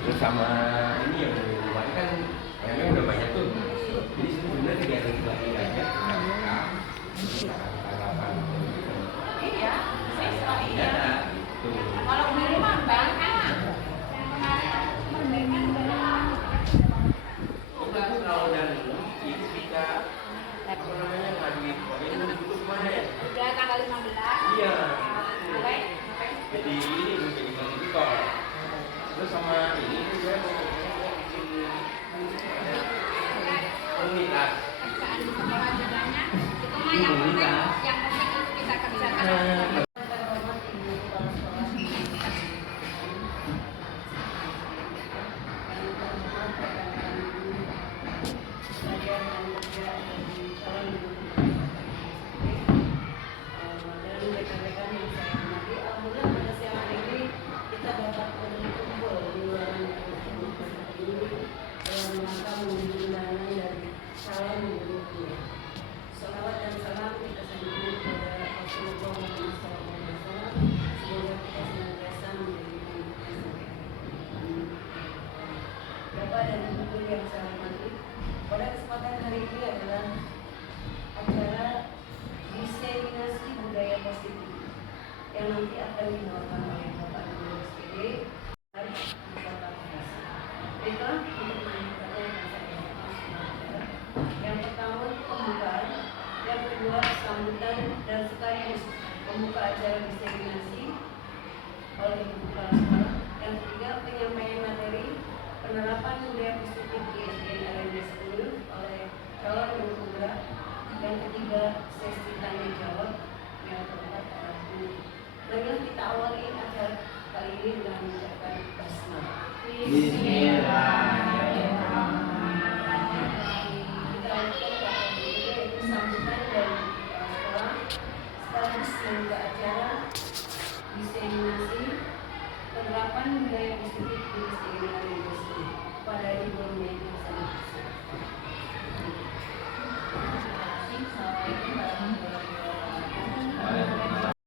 Terus sama ini yang kemarin kan ayamnya udah banyak tuh, jadi sebenarnya tidak ada lagi aja. Iya, iya. Kalau di rumah bang kan, udah kalau dari itu kita ngaduin poin itu kemana ya? udah tanggal 15. Iya. Ngapain? Jadi ini menjadi kontributor. Terus sama ini saya mau komunitas. Kerjaan kewajibannya itu mah yang penting itu kita kerjakan. Bapak dan Ibu yang saya hormati, pada kesempatan hari ini adalah acara diseminasi budaya positif yang nanti akan dibawakan oleh Bapak Guru SPD di Kota Bekasi. Baiklah, untuk menyampaikannya yang pertama pembukaan, yang kedua sambutan dan sekaligus pembuka acara diseminasi oleh Ibu Kepala Sekolah, yang ketiga penyampaian materi penerapan budaya positif di SDN RND 10 oleh calon guru penggerak, yang ketiga sesi tanya jawab, yang keempat adalah guru. Marilah kita awali acara kali ini dengan mengucapkan basmalah. Kita lakukan yaitu sambutan dari sekolah sekaligus membuka acara diseminasi penerapan budaya positif di SDN RND 10 pada Ibu Medi Hasanah. Assalamualaikum warahmatullahi wabarakatuh.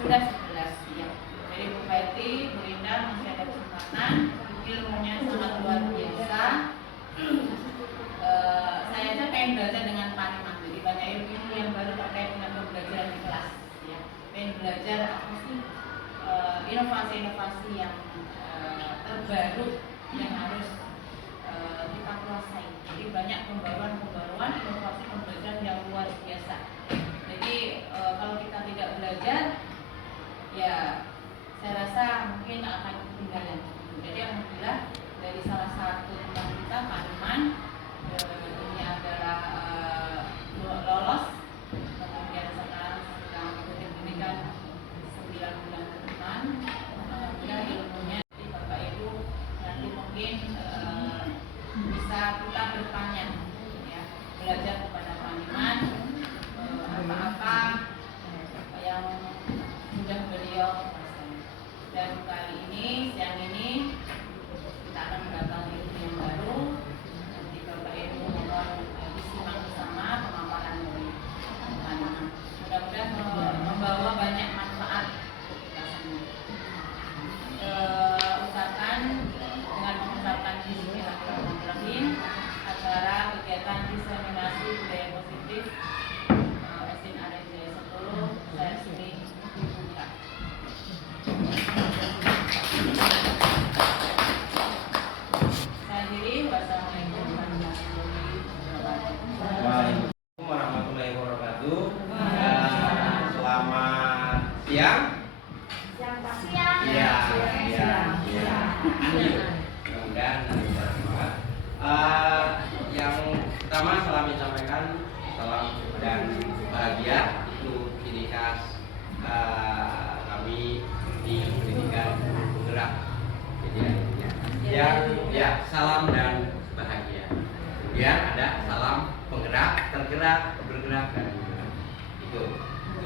Sudah 11 ya. Jadi Bu Fetty, Bu Linda masih ada kesempatan, ilmunya sangat luar biasa. Saya aja pengen belajar dengan Pak Iman. Jadi banyak ilmu yang baru terkait dengan pembelajaran di kelas. Ya. Pengen belajar apa sih inovasi-inovasi yang terbaru yang harus kita kuasai. Jadi banyak pembaruan inovasi pembelajaran yang luar biasa. Jadi kalau kita tidak belajar, ya saya rasa mungkin akan ketinggalan. Jadi alhamdulillah dari salah satu teman kita Pak Iman ini adalah lolos, kemudian sekarang sedang mengikuti pendidikan 9 bulan Siang? Siang. Iya. Mudah-mudahan lancar semua. Yang pertama salam yang sampaikan, salam dan bahagia itu ciri khas kami di pendidikan penggerak. Yang salam dan bahagia. Kemudian ada salam penggerak, tergerak, bergerak dan bergerak. Itu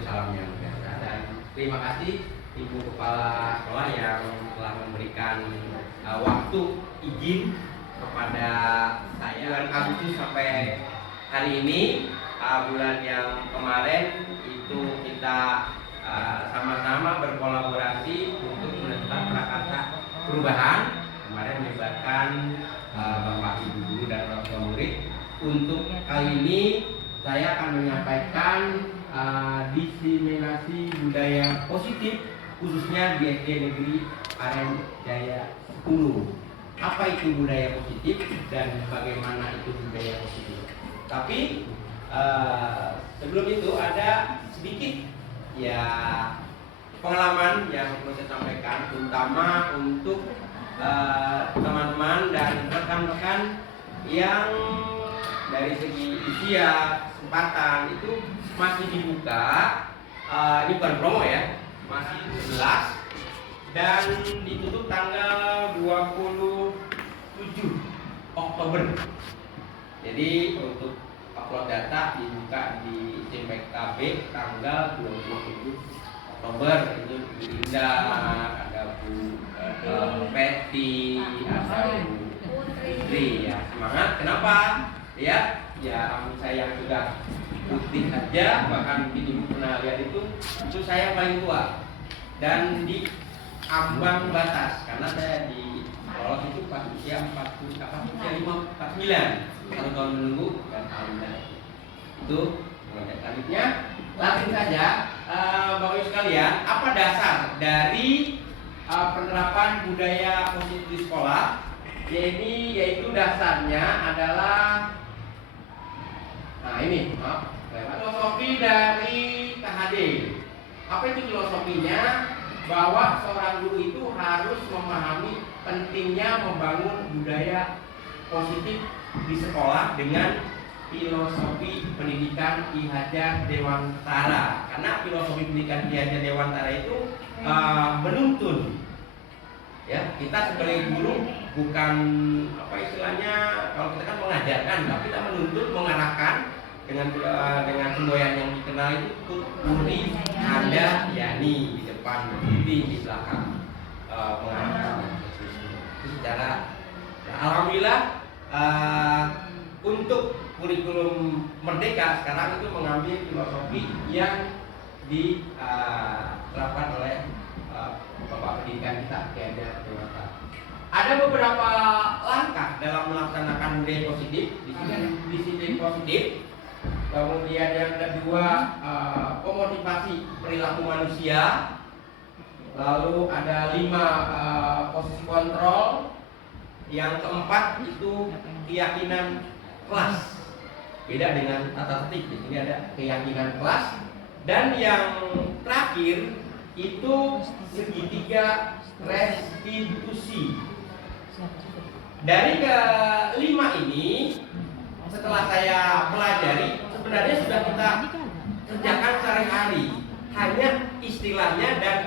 salam yang biasa. Dan terima kasih Ibu Kepala Sekolah yang telah memberikan waktu izin kepada saya bulan Agustus sampai hari ini. Bulan yang kemarin itu kita sama-sama berkolaborasi untuk menentukan prakarsa perubahan. Kemarin melibatkan Bapak Ibu guru dan orang tua murid. Untuk kali ini saya akan menyampaikan diseminasi budaya positif khususnya di SD Negeri Aren Jaya 10. Apa itu budaya positif dan bagaimana itu budaya positif? Tapi sebelum itu ada sedikit ya pengalaman yang perlu saya sampaikan, terutama untuk teman-teman dan rekan-rekan yang dari segi usia kesempatan itu masih dibuka. Ini bukan promo ya, masih 11 dan ditutup tanggal 27 Oktober. Jadi untuk upload data dibuka di SIMPEK tanggal 27 Oktober. Itu Bu Linda, ada Bu Peti, ada Bu Putri. Ya, semangat. Kenapa? Ya saya yang sudah putih aja, bahkan ibu pernah lihat itu saya paling tua dan di ambang batas karena saya di lolos itu pas usia 49 1 tahun menunggu dan alhamdulillah itu. Selanjutnya langsung saja Bapak Ibu sekalian, apa dasar dari penerapan budaya positif di sekolah? Yaitu dasarnya adalah filosofi dari KHD. Apa itu filosofinya? Bahwa seorang guru itu harus memahami pentingnya membangun budaya positif di sekolah dengan filosofi pendidikan Ki Hajar Dewantara. Karena filosofi pendidikan Ki Hajar Dewantara itu menuntun ya, kita sebagai guru bukan apa istilahnya, kalau kita kan mengajarkan, tapi kita menuntut, mengarahkan dengan semboyan yang dikenal itu Uri, Anda, Yani di depan, di belakang mengarahkan. Itu secara alhamdulillah untuk kurikulum Merdeka sekarang itu mengambil filosofi yang diterapkan oleh Bapak Pendidikan kita, Ki Hajar Dewantara. Ada beberapa langkah dalam melaksanakan budaya positif. Di sini disiplin positif. Kemudian yang kedua pemotivasi perilaku manusia. Lalu ada 5 posisi kontrol. Yang keempat itu keyakinan kelas. Beda dengan tata tertib. Di sini ada keyakinan kelas. Dan yang terakhir itu segitiga restitusi. Dari ke-5 ini setelah saya pelajari sebenarnya sudah kita kerjakan sehari-hari, hanya istilahnya dan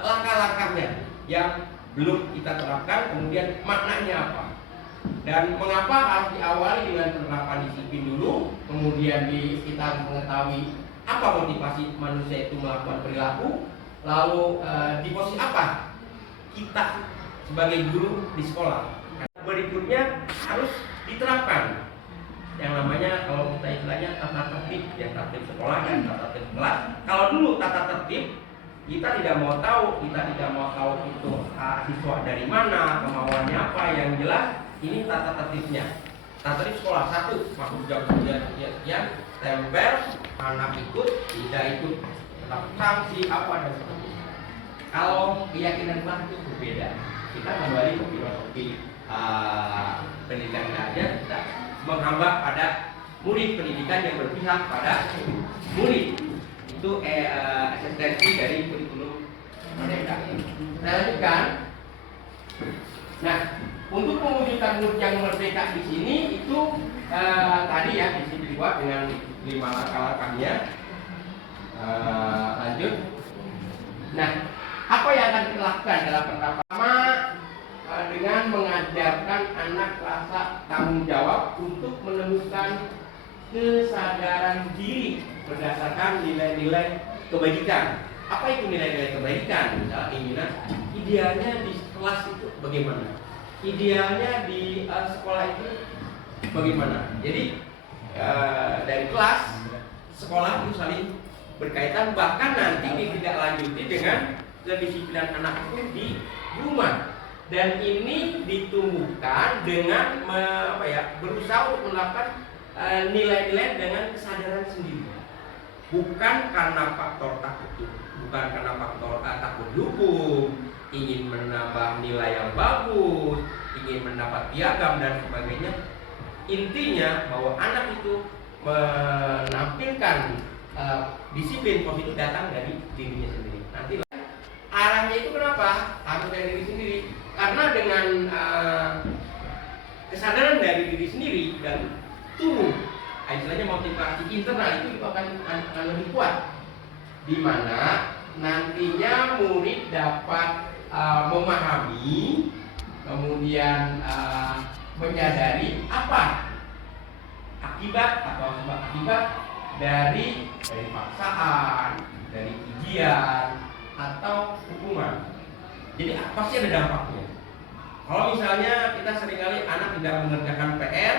langkah-langkahnya yang belum kita terapkan, kemudian maknanya apa dan mengapa harus diawali dengan penerapan disiplin dulu, kemudian kita mengetahui apa motivasi manusia itu melakukan perilaku, lalu di posisi apa kita sebagai guru di sekolah. Berikutnya harus diterapkan yang namanya, kalau kita istilahnya tata tertib, ya tertib sekolah dan tata tertib kelas. Kalau dulu tata tertib kita tidak mau tahu itu siswa dari mana, kemauannya apa, yang jelas ini tata tertibnya. Tata tertib sekolah 1 masuk jam 9 sekian, tempel, anak ikut, tidak ikut, tetap sanksi apa dan sebagainya. Kalau keyakinan kelas itu berbeda. Kita kembali ke filosofi pendidikan aja, kita menghamba pada murid, pendidikan yang berpihak pada murid. Itu eksistensi dari kurikulum Saya lanjutkan. Nah, untuk mewujudkan murid yang merdeka di sini itu tadi ya bisa dibuat dengan 5 langkah-langkahnya. Lanjut. Nah, apa yang akan kita lakukan dalam pertama dengan mengajarkan anak rasa tanggung jawab untuk menemukan kesadaran diri berdasarkan nilai-nilai kebajikan. Apa itu nilai-nilai kebajikan? Misalnya keinginan, idealnya di kelas itu bagaimana? Idealnya di sekolah itu bagaimana? Jadi dari kelas, sekolah itu saling berkaitan, bahkan nanti ditindaklanjuti dengan kedisiplinan anak itu di rumah. Dan ini ditumbuhkan dengan berusaha untuk melakukan nilai-nilai dengan kesadaran sendiri, bukan karena faktor takut, bukan karena faktor takut hukum, ingin menambah nilai yang bagus, ingin mendapat piagam dan sebagainya. Intinya bahwa anak itu menampilkan disiplin positif datang dari dirinya sendiri. Nanti arahnya itu kenapa? Harus dari diri sendiri. Karena dengan kesadaran dari diri sendiri dan turun, istilahnya motivasi internal itu akan lebih kuat, di mana nantinya murid dapat memahami, kemudian menyadari apa akibat atau sebab akibat dari paksaan, dari ujian atau hukuman. Jadi pasti ada dampaknya. Kalau misalnya kita seringkali anak tidak mengerjakan PR,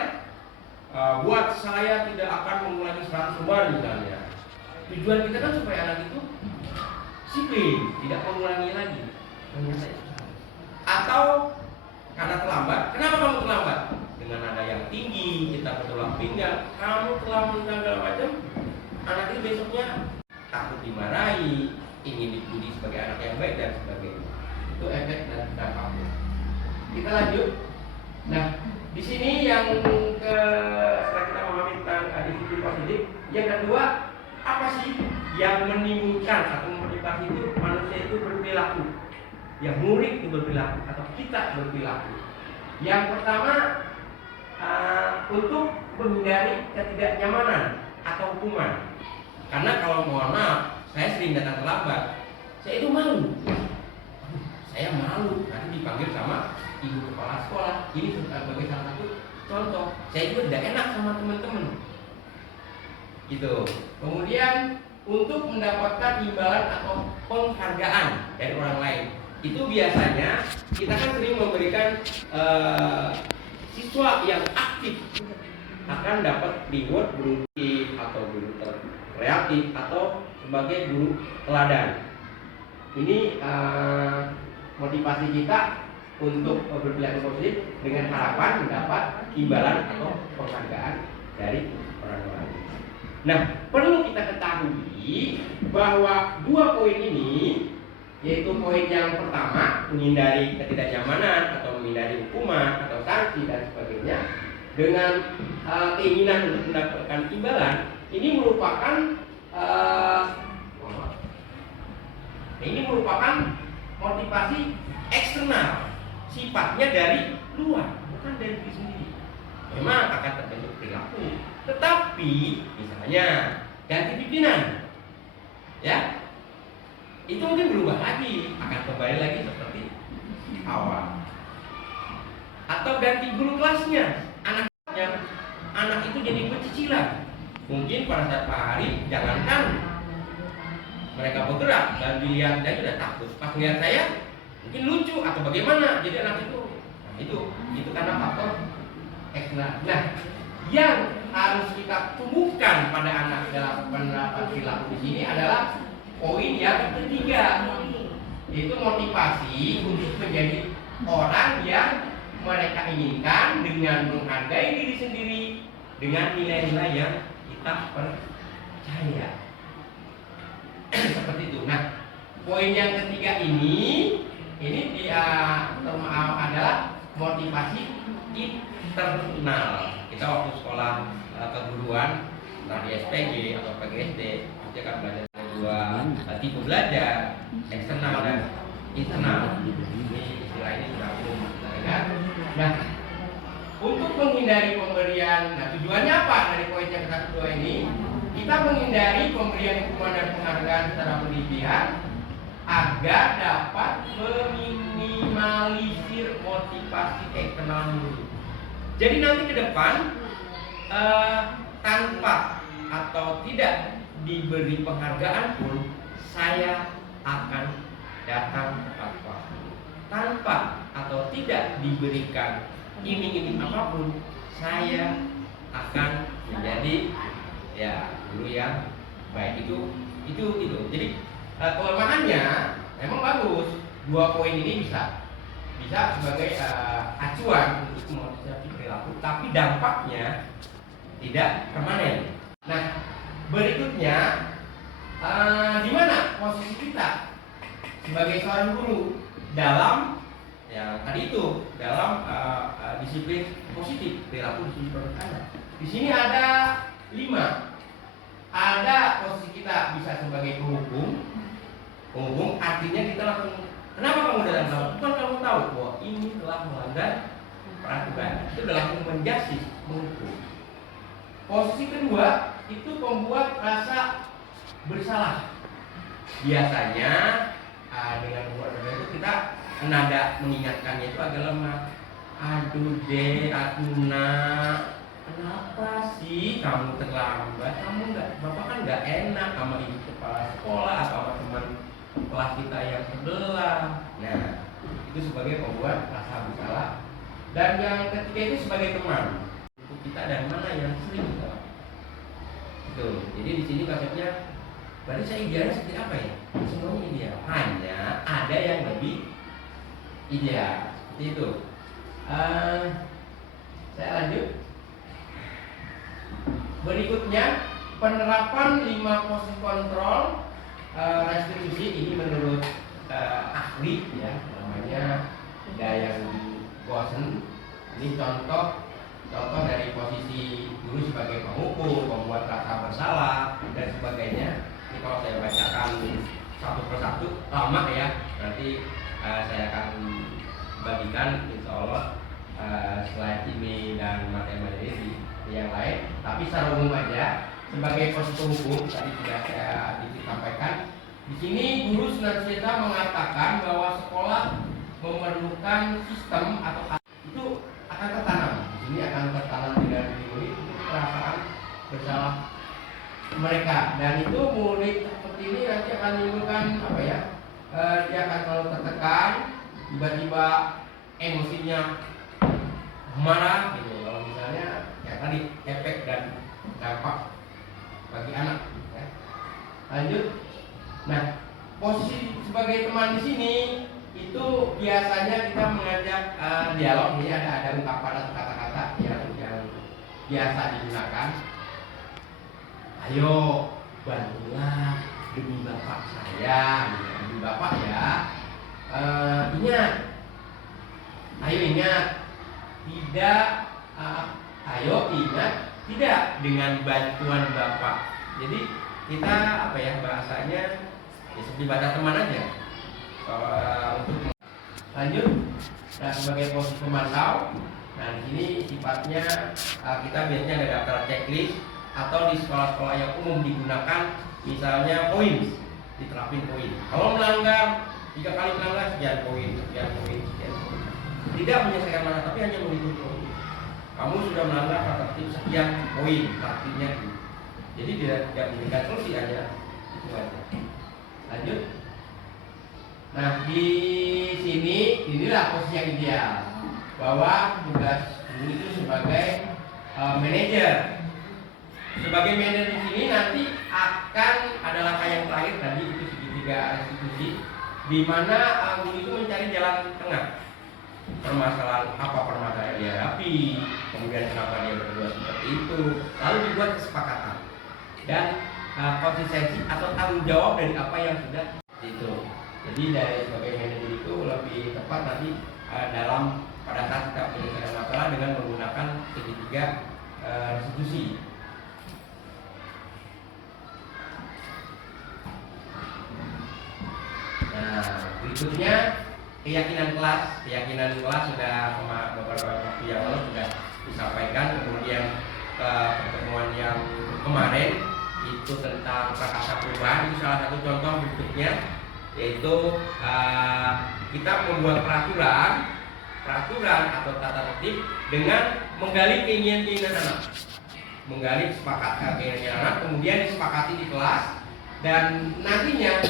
buat saya tidak akan mengulangi 100 lembar misalnya. Tujuan kita kan supaya anak itu disiplin, tidak mengulangi lagi. Atau karena terlambat, kenapa kamu terlambat? Dengan nada yang tinggi, kita bertolak pinggang, kamu telah segala macam. Anak itu besoknya takut dimarahi, ingin dipuji sebagai anak yang baik dan sebagainya. Itu efek dan dampaknya. Kita lanjut. Nah, di sini yang setelah kita memahami tentang disiplin positif, yang kedua, apa sih yang menimbulkan atau memotivasi itu manusia itu berperilaku? Yang murid itu berperilaku atau kita berperilaku. Yang pertama, untuk menghindari ketidaknyamanan atau hukuman. Karena kalau mohon maaf, saya sering datang terlambat, saya itu malu. Saya malu nanti dipanggil sama ibu kepala sekolah. Ini sebagai salah satu contoh. Saya juga tidak enak sama teman-teman. Gitu. Kemudian untuk mendapatkan imbalan atau penghargaan dari orang lain, itu biasanya kita kan sering memberikan siswa yang aktif akan dapat reward berupa atau guru kreatif atau sebagai guru teladan. Ini motivasi kita untuk berperilaku positif dengan harapan mendapat imbalan atau penghargaan dari orang lain. Nah, perlu kita ketahui bahwa 2 poin ini, yaitu poin yang pertama menghindari ketidaknyamanan atau menghindari hukuman atau sanksi dan sebagainya, dengan keinginan untuk mendapatkan imbalan, ini merupakan motivasi eksternal, sifatnya dari luar, bukan dari diri sendiri. Memang akan terbentuk perilaku, tetapi misalnya ganti pimpinan, ya, itu mungkin berubah lagi, akan kembali lagi seperti awal. Atau ganti guru kelasnya, anak itu jadi pecicilan. Mungkin pada saat Pak Hari, jangankan mereka bergerak dan dilihat saya sudah takut. Pas melihat saya mungkin lucu atau bagaimana. Jadi anak itu, nah itu karena faktor eksternal. Nah, yang harus kita tumbuhkan pada anak dalam penerapan perilaku di sini adalah poin yang ketiga, yaitu motivasi untuk menjadi orang yang mereka inginkan dengan menghargai diri sendiri dengan nilai-nilai yang kita percaya. Seperti itu. Nah, poin yang ketiga ini dia adalah motivasi internal. Kita waktu sekolah keguruan, entah di SPG atau PGSD, kita akan belajar 2 tipe belajar, eksternal dan internal. Ini istilah ini sudah umum kita dengar. Nah, untuk menghindari pemberian, nah tujuannya apa dari poin yang kedua ini? Kita menghindari pemberian hukuman dan penghargaan secara berlebihan agar dapat meminimalisir motivasi eksternal guru. Jadi nanti ke depan tanpa atau tidak diberi penghargaan pun saya akan datang tepat waktu. Tanpa atau tidak diberikan iming-iming apapun, saya akan menjadi guru yang baik. Itu. Jadi kelemahannya memang bagus. Dua poin ini bisa sebagai acuan untuk memotivasi perilaku, tapi dampaknya tidak permanen. Nah, berikutnya di mana posisi kita sebagai seorang guru dalam tadi itu dalam disiplin positif perilaku disiplin anak. Di sini ada 5. Ada posisi kita bisa sebagai penghukum artinya kita langsung, kenapa kamu dalam salah? Bukan kamu tahu bahwa ini telah melanggar peraturan, itu adalah menjustis, menghukum. Posisi kedua itu membuat rasa bersalah. Biasanya dengan membuat bersalah itu kita nada mengingatkannya itu agak lemah. Aduh deh, aduh nak, kenapa sih kamu terlambat? Bapak kan nggak enak sama ibu kepala sekolah atau sama teman kelas kita yang sebelah. Nah, itu sebagai pembuat rasa bersalah. Dan yang ketiga itu sebagai teman untuk kita dan mana yang sering kita lakukan. Tuh, jadi di sini konsepnya, berarti saya idealnya seperti apa ya? Semuanya ideal, hanya ada yang lebih ideal. Seperti itu. Saya lanjut. Berikutnya penerapan 5 posisi kontrol restitusi. Ini menurut ahli ya, namanya Dayan Gosen. Ini contoh dari posisi guru sebagai penghukum, membuat rasa bersalah dan sebagainya. Ini kalau saya bacakan satu persatu lama ya, nanti saya akan bagikan insya Allah slide ini dan materi di yang lain. Tapi secara umum aja sebagai posisi hukum tadi sudah saya disampaikan. Di sini guru senantiasa mengatakan bahwa sekolah memerlukan sistem atau itu akan tertanam. Di sini akan tertanam di dalam diri murid itu perasaan bersalah mereka, dan itu murid seperti ini nanti akan menimbulkan apa ya? Dia akan selalu tertekan, tiba-tiba emosinya marah gitu. Kalau misalnya ya tadi efek dan dampak bagi anak. Ya. Lanjut. Nah, posisi sebagai teman di sini itu biasanya kita mengajak dialog. Ini ada ungkapan atau kata-kata yang biasa digunakan. Ayo bantulah demi bapak saya, demi bapak ya. Ingat, ayo ingat, tidak dengan bantuan bapak. Jadi kita apa ya bahasanya ya seperti batas teman aja. Untuk lanjut, nah sebagai posisi pemantau, nah di sini sifatnya kita biasanya ada daftar checklist atau di sekolah-sekolah yang umum digunakan misalnya poin, diterapin poin. Kalau melanggar 3 kali melanggar sekian poin. Tidak menyelesaikan masalah tapi hanya menghitung poin. Kamu sudah melanggar tertib sekian poin, tertibnya itu. Jadi tidak memberikan solusi aja, itu aja. Lanjut. Nah di sini inilah posisi yang ideal bahwa tugas guru itu sebagai manajer. Sebagai manajer di sini nanti akan ada langkah yang terakhir tadi itu segitiga restitusi, di mana guru itu mencari jalan tengah. Permasalahan yang dihadapi, kemudian kenapa dia berdua seperti itu, lalu dibuat kesepakatan dan konsistensi atau tanggung jawab dari apa yang sudah itu. Jadi dari sebagai manajer itu lebih tepat nanti dalam pada saat kita menyelesaikan masalah dengan menggunakan segitiga restitusi. Nah Nah, berikutnya keyakinan kelas sudah beberapa waktu yang lalu sudah disampaikan. Kemudian pertemuan yang kemarin itu tentang prakasa perubahan, itu salah satu contoh berikutnya, yaitu kita membuat peraturan atau tata tertib dengan menggali keinginan anak, keinginan anak, kemudian disepakati di kelas, dan nantinya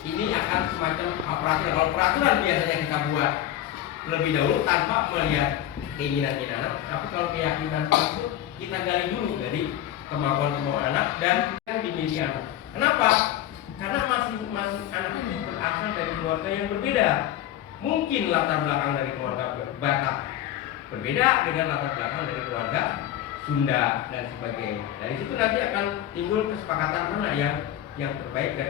ini akan semacam peraturan. Kalau peraturan biasanya kita buat lebih dahulu tanpa melihat keinginan anak, tapi kalau keyakinan itu kita gali dulu dari kemampuan anak dan yang dimiliki anak. Kenapa? Karena masing-masing anak itu berasal dari keluarga yang berbeda. Mungkin latar belakang dari keluarga Batak berbeda dengan latar belakang dari keluarga Sunda dan sebagainya. Dari situ nanti akan timbul kesepakatan mana yang terbaik